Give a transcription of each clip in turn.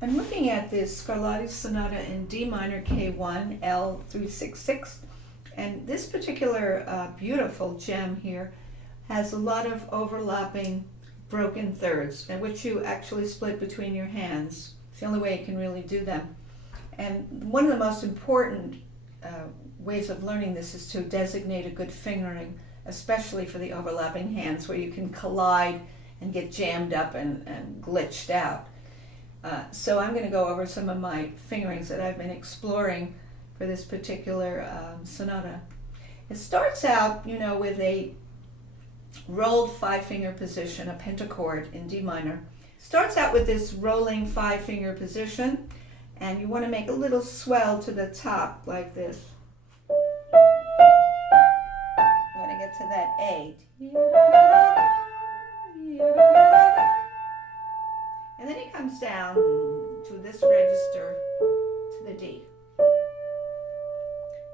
I'm looking at this Scarlatti Sonata in D minor K1 L366, and this particular beautiful gem here has a lot of overlapping broken thirds, in which you actually split between your hands. It's the only way you can really do them. And one of the most important ways of learning this is to designate a good fingering, especially for the overlapping hands where you can collide and get jammed up and glitched out. So I'm going to go over some of my fingerings that I've been exploring for this particular sonata. It starts out, with a rolled 5-finger position, a pentachord in D minor. Starts out with this rolling 5-finger position, and you want to make a little swell to the top like this. I'm going to get to that A. And then he comes down to this register to the D.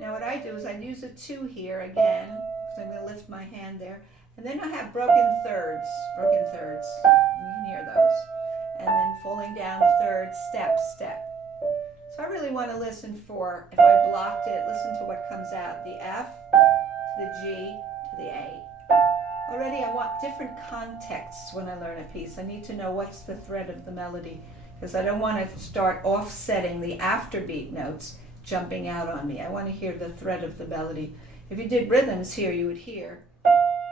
Now what I do is I use a 2 here again, because I'm going to lift my hand there. And then I have broken thirds. You can hear those. And then falling down third, step, step. So I really want to listen for, if I blocked it, listen to what comes out. The F to the G to the A. Already I want different contexts when I learn a piece. I need to know what's the thread of the melody, because I don't want to start offsetting the afterbeat notes jumping out on me. I want to hear the thread of the melody. If you did rhythms here, you would hear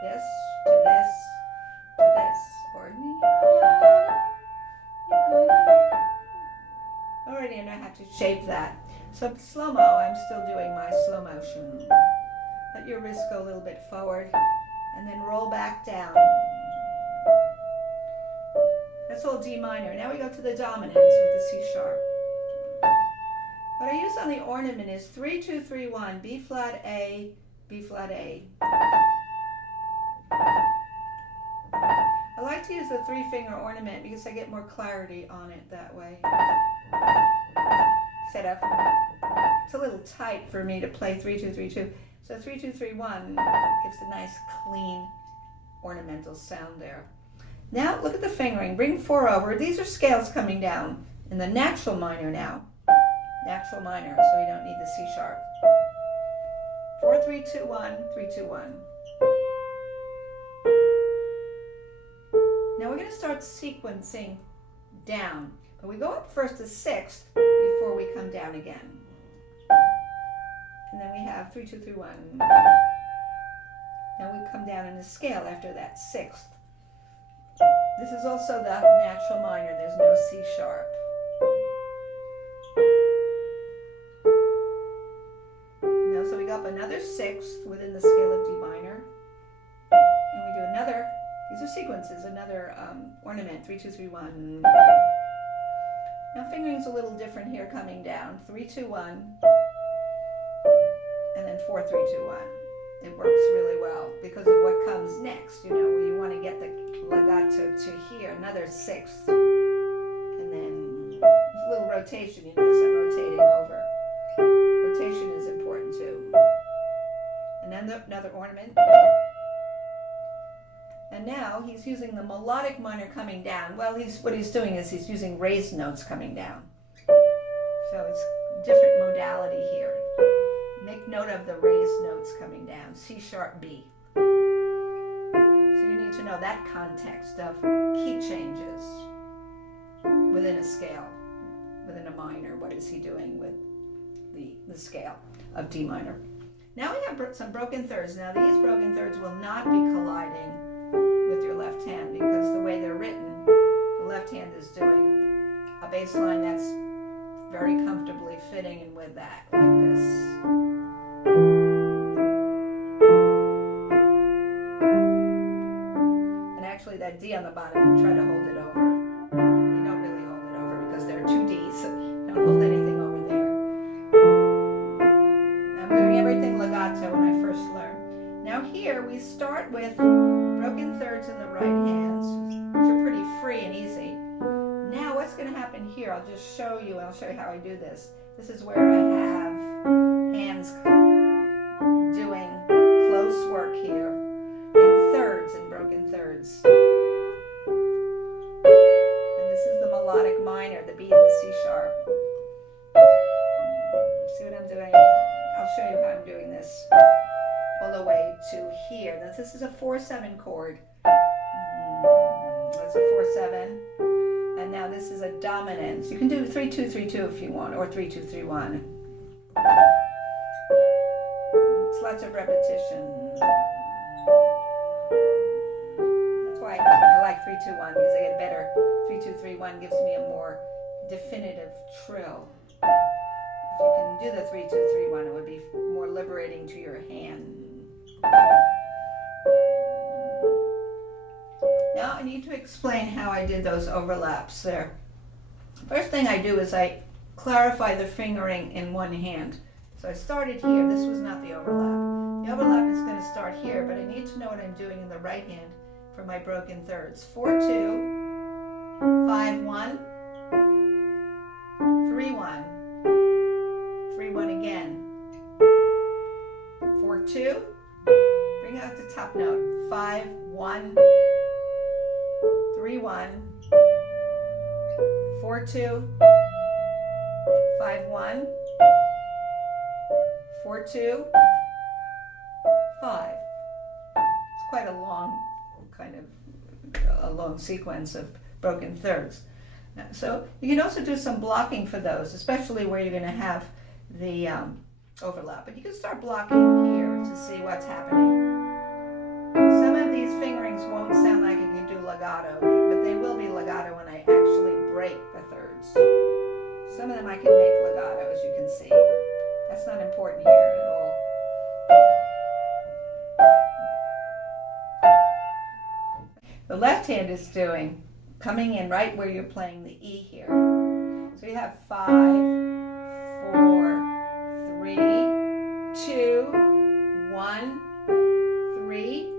this to this to this, or already I know how to shape that. So slow-mo, I'm still doing my slow motion. Let your wrist go a little bit forward and then roll back down. That's all D minor. Now we go to the dominants with the C sharp. What I use on the ornament is 3 2 3 1, B flat A, B flat A. I like to use the 3-finger ornament because I get more clarity on it that way. Set up. It's a little tight for me to play 3 2 3 2. So 3 2 3 1 gives a nice clean ornamental sound there. Now look at the fingering. Bring 4 over. These are scales coming down in the natural minor now. Natural minor, so we don't need the C sharp. 4 3 2 1 3 2 1. Now we're going to start sequencing down, but we go up first to 6th before we come down again. And then we have 3 2 3 1. Now we come down in a scale after that 6th. This is also the natural minor. There's no C sharp. Now so we go up another 6th within the scale of D minor, and we do another. These are sequences. Another ornament. 3 2 3 1. Now fingering's a little different here, coming down. 3 2 1. And then 4 3 2 1. It works really well because of what comes next. You want to get the legato to here. Another 6th, and then a little rotation. You notice I'm rotating over. Rotation is important too. And then another ornament. And now he's using the melodic minor coming down. Well, what he's doing is he's using raised notes coming down. So it's different modality here. Make note of the raised notes coming down. C sharp B. So you need to know that context of key changes within a scale, within a minor. What is he doing with the scale of D minor? Now we have some broken thirds. Now these broken thirds will not be colliding with your left hand because the way they're written, the left hand is doing a bass line that's very comfortably fitting in with that, like this. And actually that D on the bottom, try to hold it over. You don't really hold it over because there are 2 Ds, so don't hold anything over there. I'm doing everything legato when I first learned. Now here we start with broken thirds in the right hands, which are pretty free and easy. Now what's going to happen here, I'll just show you, and I'll show you how I do this. This is where I have hands doing close work here in thirds and broken thirds. And this is the melodic minor, the B and the C this all the way to here. Now, this is a 4/7 chord. That's a 4/7. And now this is a dominant. You can do 3-2-3-2 if you want, or 3-2-3-1. It's lots of repetition. That's why I like 3-2-1, because I get better. 3-2-3-1 gives me a more definitive trill. If you can do the 3-2-3-1, it would be more liberating to your hand. Now I need to explain how I did those overlaps there. First thing I do is I clarify the fingering in one hand. So I started here. This was not the overlap. The overlap is going to start here, but I need to know what I'm doing in the right hand for my broken thirds. 4-2, 5-1, 3-1, 3-1 again, 4-2, bring out the top note, 5-1, 3-1, 4-2, 5-1, 4-2, 5. It's quite a long sequence of broken thirds. So you can also do some blocking for those, especially where you're going to have the overlap. But you can start blocking here to see what's happening. Some of these fingerings won't sound like if you do legato, but they will be legato when I actually break the thirds. Some of them I can make legato, as you can see. That's not important here at all. The left hand is coming in right where you're playing the E here. So you have 5, 4, 3, 2, 1, 3,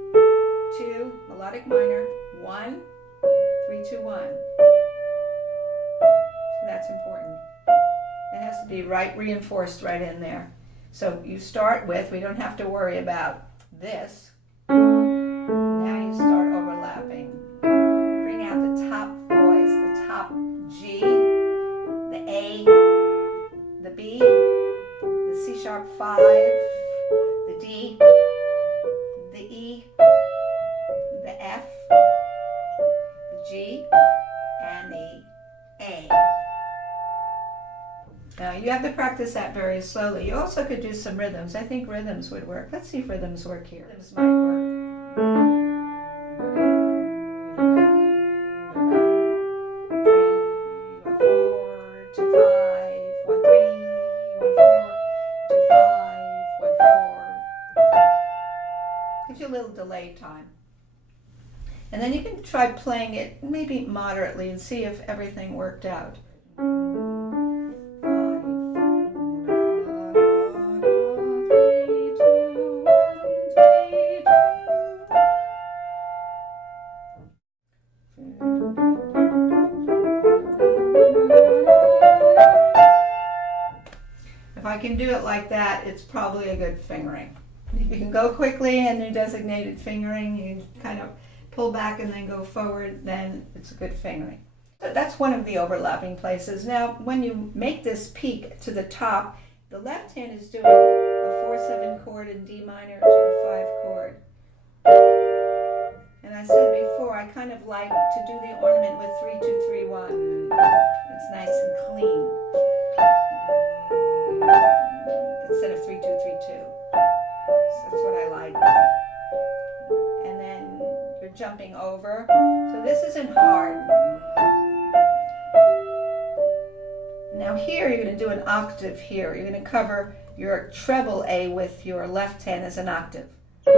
2, melodic minor, 1, 3, 2, 1. So that's important. It has to be reinforced right in there. So you start with, we don't have to worry about this. Now you start overlapping. Bring out the top voice, the top G, the A, the B, the C sharp 5, the D, the E, the F, the G, and the A. Now you have to practice that very slowly. You also could do some rhythms. I think rhythms would work. Let's see if rhythms work here. Rhythms might work. 3-1-4, 2-5, 1-3, 1-4, 2-5, 1-4. Gives you a little delay time. And then you can try playing it maybe moderately and see if everything worked out. If I can do it like that, it's probably a good fingering. If you can go quickly and your designated fingering, you kind of pull back and then go forward, then it's a good fingering. So that's one of the overlapping places. Now, when you make this peak to the top, the left hand is doing a 4/7 chord in D minor to a 5 chord. And I said before, I kind of like to do the ornament with 3-2-3-1. It's nice and clean. Instead of 3-2-3-2. So that's what I like. And then you're jumping over. So this isn't hard. Now here you're going to do an octave here. You're going to cover your treble A with your left hand as an octave. So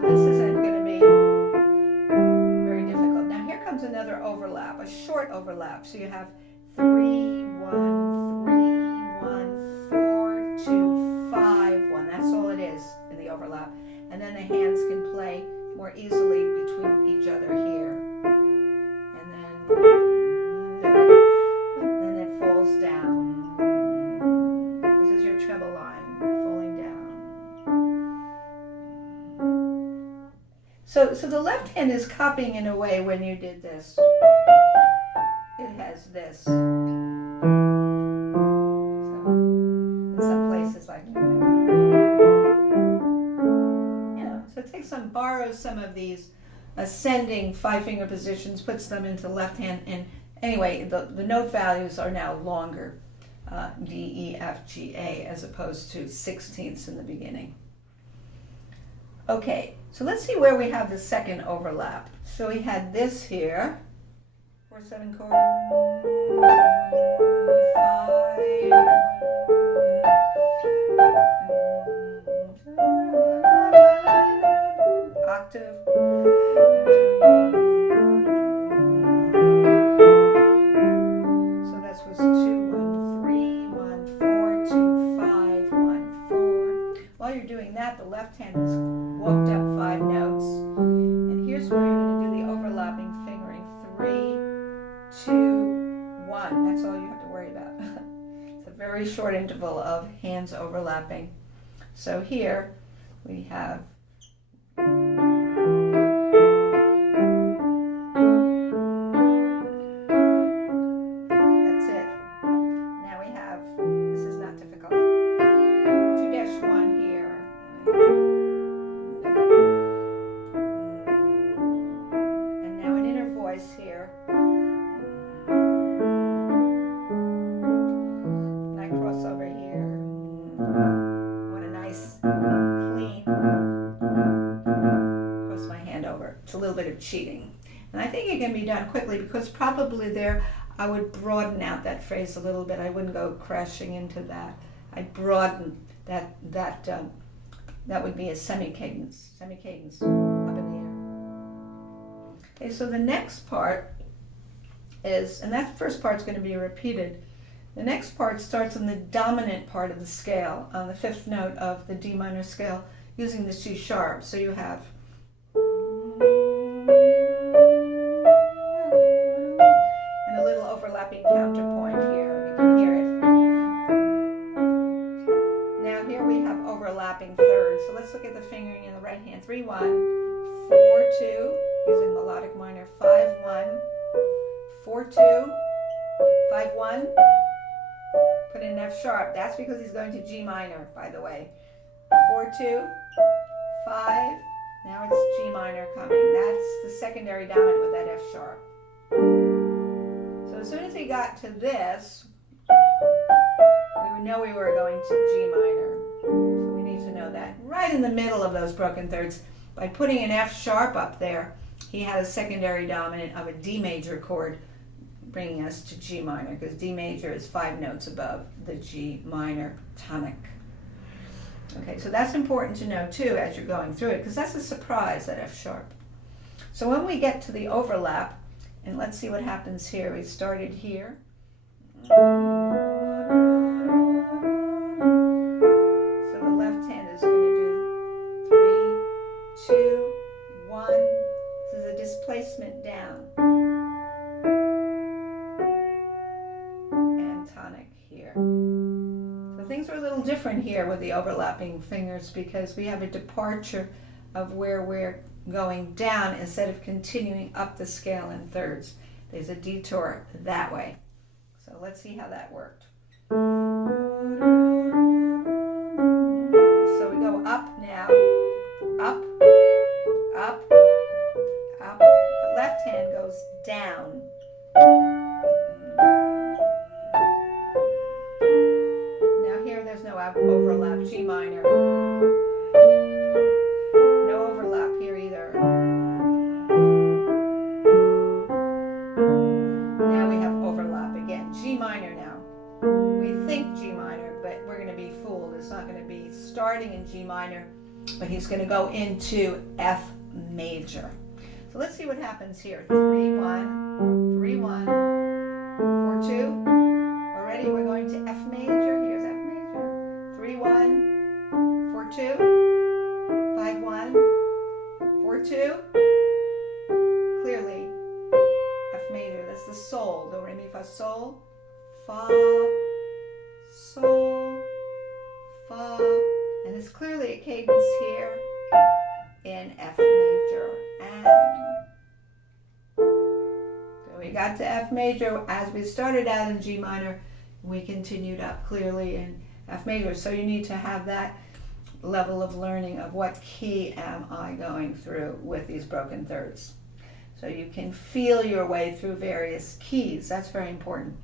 this isn't going to be very difficult. Now here comes another overlap, a short overlap. So you have 3-1-3-1-4-2-5-1. That's all it is in the overlap. And then the hands can play more easily between each other here. And then it falls down. This is your treble line falling down. So the left hand is copying in a way when you did this. It has this. borrows some of these ascending 5-finger positions, puts them into left hand, and anyway, the note values are now longer, D, E, F, G, A, as opposed to 16ths in the beginning. Okay, so let's see where we have the second overlap. So we had this here, 4/7 chord, 5, octave. So this was 2, 1, 3, 1, 4, 2, 5, 1, 4. While you're doing that, the left hand is walked up 5 notes. And here's where you're going to do the overlapping fingering. 3, 2, 1. That's all you have to worry about. It's a very short interval of hands overlapping. So here we have here. And I cross over here. Want a nice clean. Cross my hand over. It's a little bit of cheating. And I think it can be done quickly because probably there I would broaden out that phrase a little bit. I wouldn't go crashing into that. I'd broaden that would be a semicadence up in the air. Okay, so the next part is, and that first part's going to be repeated. The next part starts on the dominant part of the scale, on the 5th note of the D minor scale, using the C sharp. So you have and a little overlapping counterpoint here. You can hear it. Now here we have overlapping thirds. So let's look at the fingering in the right hand. 3, 1, 4, 2. Using melodic minor, 5, 1, 4, 2, 5, 1, put in an F sharp. That's because he's going to G minor, by the way. 4, 2, 5, now it's G minor coming. That's the secondary dominant with that F sharp. So as soon as he got to this, we would know we were going to G minor. So we need to know that. Right in the middle of those broken thirds, by putting an F sharp up there, he had a secondary dominant of a D major chord, bringing us to G minor, because D major is 5 notes above the G minor tonic. Okay, so that's important to know too as you're going through it, because that's a surprise, that F sharp. So when we get to the overlap, and let's see what happens here. We started here. So the left hand is going to do 3, 2, 1. This is a displacement down. And tonic here. So things are a little different here with the overlapping fingers because we have a departure of where we're going down instead of continuing up the scale in thirds. There's a detour that way. So let's see how that worked. So we go up now. Up, up, up. The left hand goes down. Now here there's no overlap. G minor. No overlap here either. Now we have overlap again. G minor now. We think G minor, but we're going to be fooled. It's not going to be starting in G minor, but he's going to go into F major. So let's see what happens here. 3, 1, 3, 1, 4, 2. We're ready. We're going to F major. Here's F major. 3, 1, 4, 2, 5, 1, 4, 2. Clearly, F major. That's the sol. Do, re, mi, fa, sol. Fa, sol, fa. And there's clearly a cadence here in F major. And so we got to F major. As we started out in G minor, we continued up clearly in F major. So you need to have that level of learning of what key am I going through with these broken thirds. So you can feel your way through various keys. That's very important.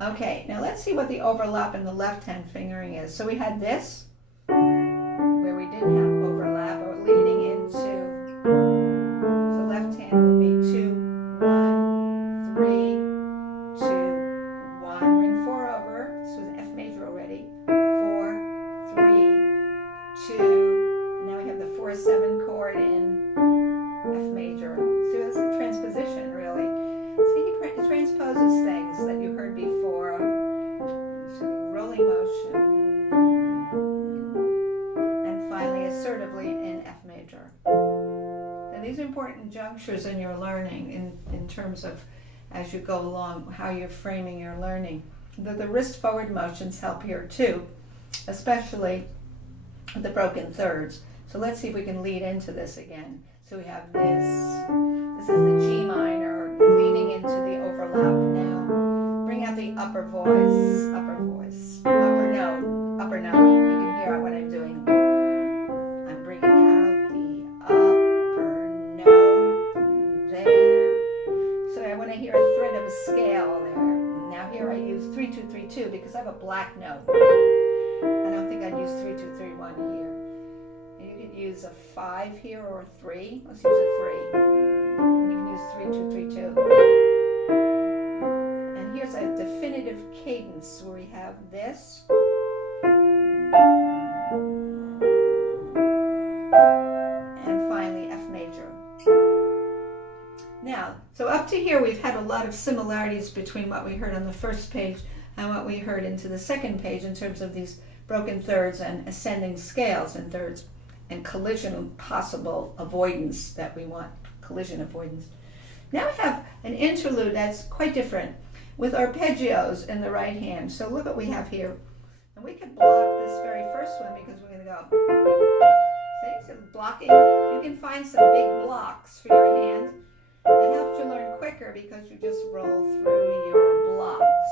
Okay, now let's see what the overlap in the left-hand fingering is. So we had this, where we didn't have overlap, or leading into, so left hand will be 2, 1, 3, 2, 1. Bring 4 over. This was an F major already. 4, 3, 2. And now we have the 4/7 chord in F major. So it's a transposition, really. See, he transposes things that you heard before. So rolling motion. And finally, assertively in F major. And these are important junctures in your learning in terms of, as you go along, how you're framing your learning. The wrist forward motions help here too, especially the broken thirds. So let's see if we can lead into this again. So we have this. This is the G minor leading into the overlap now. Bring out the upper voice, upper note, upper note. You can hear what I'm doing. I'm bringing out the upper note there. So I want to hear a thread of a scale there. Now here I use 3, 2, 3, 2 because I have a black note. I don't think I'd use 3, 2, 3, 1 here. And you can use a 5 here or a 3. Let's use a 3. And you can use 3, 2, 3, 2. And here's a definitive cadence where we have this. And finally F major. Now, so up to here we've had a lot of similarities between what we heard on the first page and what we heard into the second page in terms of these broken thirds and ascending scales in thirds and collision possible avoidance that we want, collision avoidance. Now we have an interlude that's quite different with arpeggios in the right hand. So look what we have here. And we could block this very first one because we're going to go. See, so blocking, you can find some big blocks for your hand. It helps you learn quicker because you just roll through your blocks.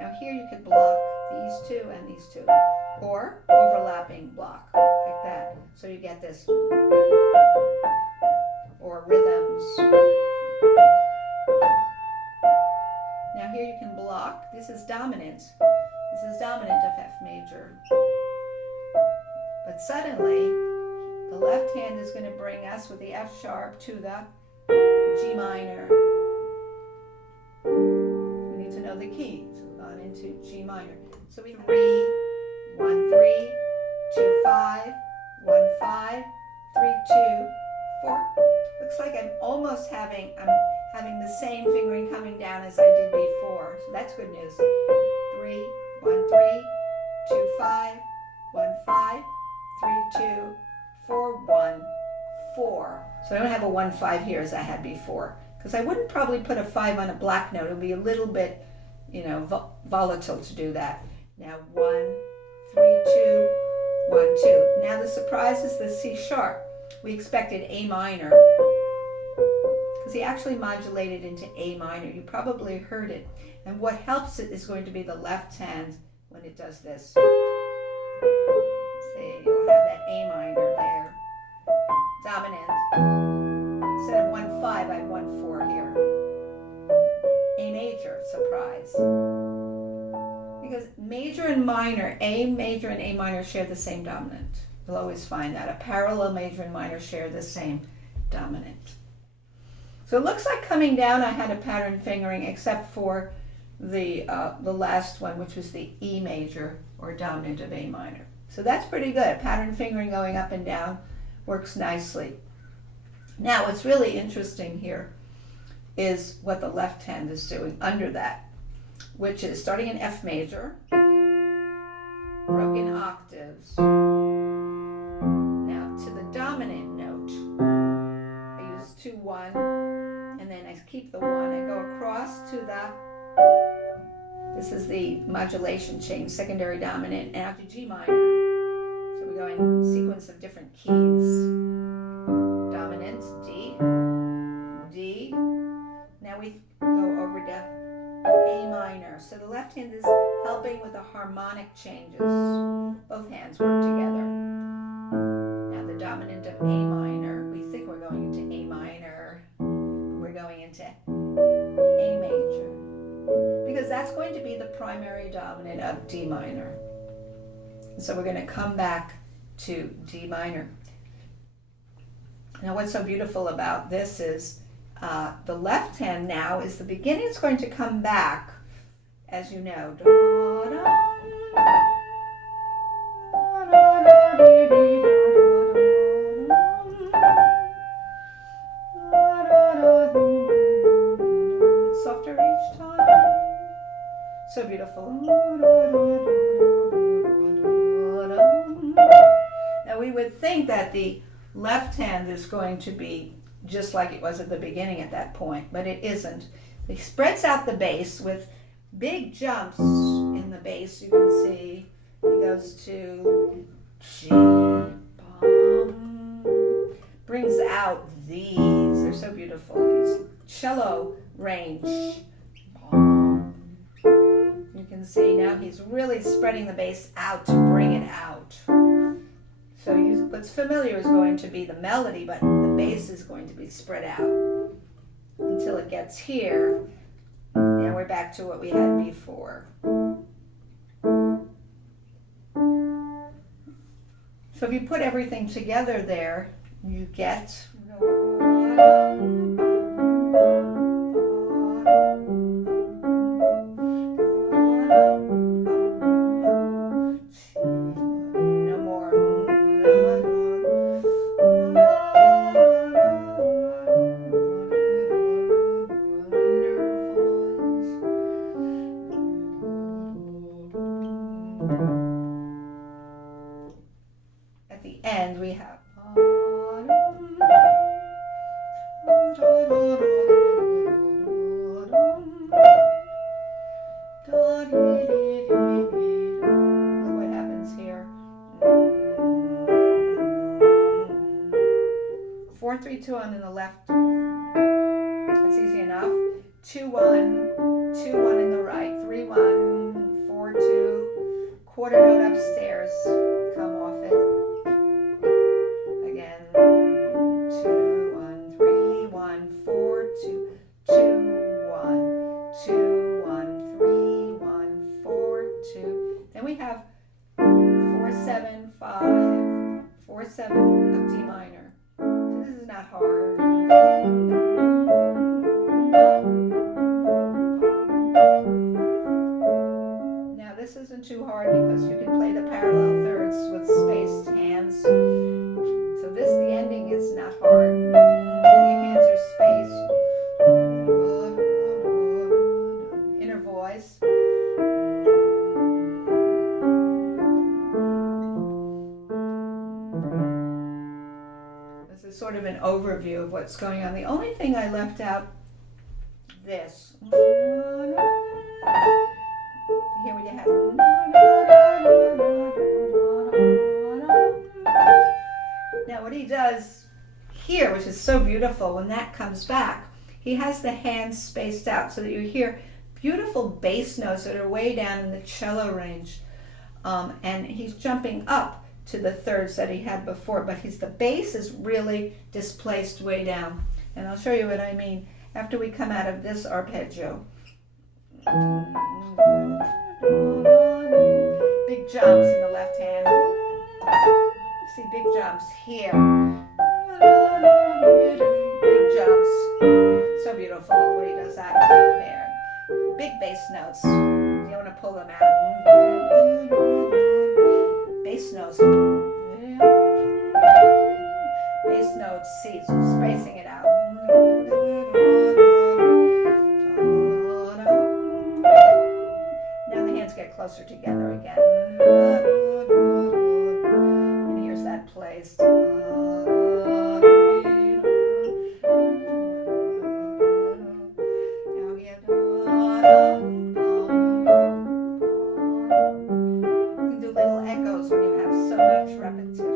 Now here you could block these two and these two, or overlapping block, like that. So you get this, or rhythms. Now here you can block, this is dominant. This is dominant of F major. But suddenly, the left hand is going to bring us with the F sharp to the G minor. We need to know the key. So we've gone into G minor. So we 3, 1, 3, 2, 5, 1, 5, 3, 2, 4. Looks like I'm almost having the same fingering coming down as I did before. So that's good news. 3, 1, 3, 2, 5, 1, 5, 3, 2, 4, 1, 4. So I don't have a 1, 5 here as I had before, because I wouldn't probably put a 5 on a black note. It would be a little bit, volatile to do that. Now 1, 3, 2, 1, 2. Now the surprise is the C sharp. We expected A minor, because he actually modulated into A minor. You probably heard it. And what helps it is going to be the left hand when it does this. See, you'll have that A minor there. Dominant. Instead of 1, 5, I have 1, 4 here. A major, surprise. Because major and minor, A major and A minor share the same dominant. You'll always find that. A parallel major and minor share the same dominant. So it looks like coming down I had a pattern fingering except for the last one, which was the E major or dominant of A minor. So that's pretty good. Pattern fingering going up and down works nicely. Now what's really interesting here is what the left hand is doing under that, which is starting in F major, broken octaves. Now to the dominant note, I use 2, 1, and then I keep the 1. I go across to the, this is the modulation change, secondary dominant, and out to G minor. So we go in sequence of different keys. Dominant, D, D. Now we go over to A minor. So the left hand is helping with the harmonic changes. Both hands work together. dominant of A minor. We think we're going into A minor. We're going into A major, because that's going to be the primary dominant of D minor. So we're going to come back to D minor. Now what's so beautiful about this is the left hand now is the beginning. It's going to come back, as you know. It's softer each time. So beautiful. Now we would think that the left hand is going to be just like it was at the beginning at that point, but it isn't. It spreads out the bass with big jumps in the bass. You can see it goes to G, brings out these. They're so beautiful. These cello range. You can see now he's really spreading the bass out to bring it out. So what's familiar is going to be the melody, but the bass is going to be spread out until it gets here, and we're back to what we had before. So if you put everything together there, you get at the end we have look what happens here. 4-3-2 on in the left. That's easy enough. 2-1, 2-1 in the right. 3-1, 4-2. Quarter note upstairs. Come off it. Again. 2-1, 3-1, 4-2, 2-1, 2-1, 3-1, 4-2. Then we have 4-7, 5, 4-7 of D minor. So this is not hard. Now this isn't too hard because you can play the parallel thirds with spaced hands. So the ending is not hard. Your hands are spaced. Inner voice. This is sort of an overview of what's going on. The only thing I left out, this. Here we have. Now what he does here, which is so beautiful, when that comes back, he has the hands spaced out so that you hear beautiful bass notes that are way down in the cello range. And he's jumping up to the thirds that he had before, but the bass is really displaced way down. And I'll show you what I mean after we come out of this arpeggio. Big jumps in the left hand. See big jumps here. Big jumps. So beautiful when he does that there. Big bass notes. You want to pull them out. Bass notes. Bass notes. See, spacing it out. Now the hands get closer together again. And here's that place. Now here. You can do little echoes when you have so much repetition.